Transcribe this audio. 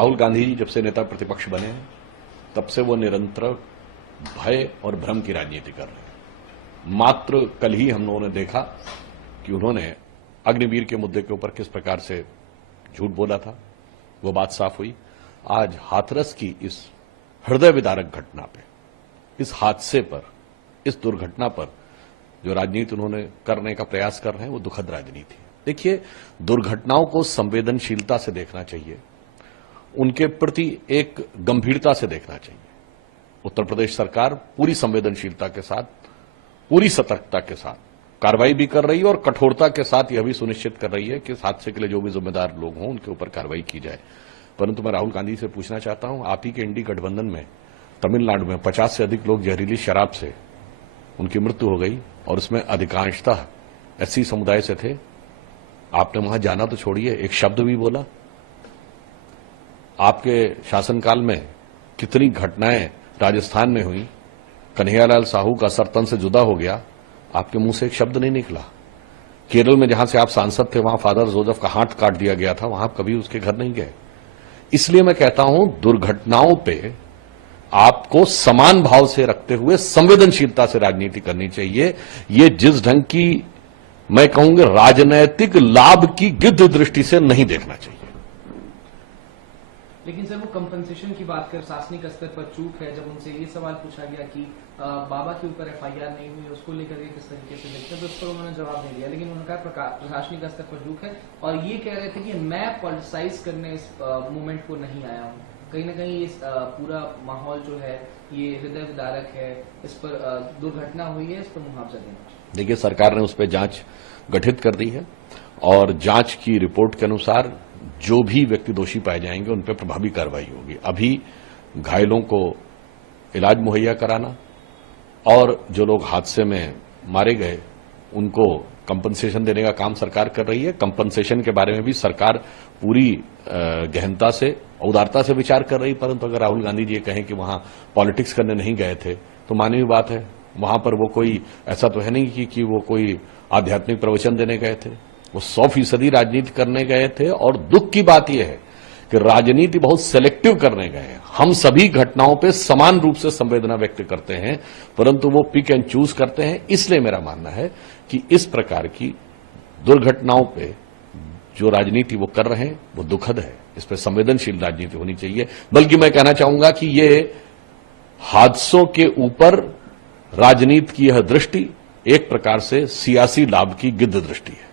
राहुल गांधी जी जब से नेता प्रतिपक्ष बने हैं तब से वो निरंतर भय और भ्रम की राजनीति कर रहे हैं। मात्र कल ही हम लोगों ने देखा कि उन्होंने अग्निवीर के मुद्दे के ऊपर किस प्रकार से झूठ बोला था, वो बात साफ हुई। आज हाथरस की इस हृदय विदारक घटना पे, इस हादसे पर, इस दुर्घटना पर जो राजनीति उन्होंने करने का प्रयास कर रहे हैं वो दुखद राजनीति है। देखिए, दुर्घटनाओं को संवेदनशीलता से देखना चाहिए, उनके प्रति एक गंभीरता से देखना चाहिए। उत्तर प्रदेश सरकार पूरी संवेदनशीलता के साथ, पूरी सतर्कता के साथ कार्रवाई भी कर रही है और कठोरता के साथ यह भी सुनिश्चित कर रही है कि इस हादसे के लिए जो भी जिम्मेदार लोग हों उनके ऊपर कार्रवाई की जाए। परंतु मैं राहुल गांधी से पूछना चाहता हूं, आप ही के इंडी गठबंधन में तमिलनाडु में 50 से अधिक लोग जहरीली शराब से उनकी मृत्यु हो गई और उसमें अधिकांशतः एससी समुदाय से थे। आपने वहां जाना तो छोड़िए, एक शब्द भी बोला? आपके शासनकाल में कितनी घटनाएं राजस्थान में हुई, कन्हैयालाल साहू का सरतन से जुदा हो गया, आपके मुंह से एक शब्द नहीं निकला। केरल में जहां से आप सांसद थे वहां फादर जोसेफ का हाथ काट दिया गया था, वहां आप कभी उसके घर नहीं गए। इसलिए मैं कहता हूं, दुर्घटनाओं पे आपको समान भाव से रखते हुए संवेदनशीलता से राजनीति करनी चाहिए। ये जिस ढंग की मैं कहूंगा राजनैतिक लाभ की गिद्ध दृष्टि से नहीं देखना चाहिए। लेकिन सर, वो कंपनसेशन की बात कर प्रशासनिक स्तर पर चूक है। जब उनसे ये सवाल पूछा गया कि बाबा के ऊपर एफआईआर नहीं हुई, उसको लेकर के किस तरीके से देखते हैं, तो उस पर उन्होंने जवाब नहीं दिया। लेकिन उन्होंने कहा प्रशासनिक स्तर पर चूक है और ये कह रहे थे कि मैं पॉलिटिसाइज करने इस मूवमेंट को नहीं आया हूं। कहीं ना कहीं इस पूरा माहौल जो है ये हृदय विदारक है, इस पर दुर्घटना हुई है, इस पर मुआवजा देना। देखिए, सरकार ने उस पर जांच गठित कर दी है और जांच की रिपोर्ट के अनुसार जो भी व्यक्ति दोषी पाए जाएंगे उन पर प्रभावी कार्रवाई होगी। अभी घायलों को इलाज मुहैया कराना और जो लोग हादसे में मारे गए उनको कंपनसेशन देने का काम सरकार कर रही है। कंपनसेशन के बारे में भी सरकार पूरी गहनता से, उदारता से विचार कर रही। परंतु अगर राहुल गांधी जी ये कहें कि वहां पॉलिटिक्स करने नहीं गए थे तो मानवीय बात है, वहां पर वो कोई ऐसा तो है नहीं कि वो कोई आध्यात्मिक प्रवचन देने गए थे। वो 100% राजनीति करने गए थे और दुख की बात यह है कि राजनीति बहुत सेलेक्टिव करने गए हैं। हम सभी घटनाओं पे समान रूप से संवेदना व्यक्त करते हैं, परंतु वो पिक एंड चूज करते हैं। इसलिए मेरा मानना है कि इस प्रकार की दुर्घटनाओं पे जो राजनीति वो कर रहे हैं वो दुखद है। इस पर संवेदनशील राजनीति होनी चाहिए। बल्कि मैं कहना चाहूंगा कि ये हादसों के ऊपर राजनीति की यह दृष्टि एक प्रकार से सियासी लाभ की गिद्ध दृष्टि है।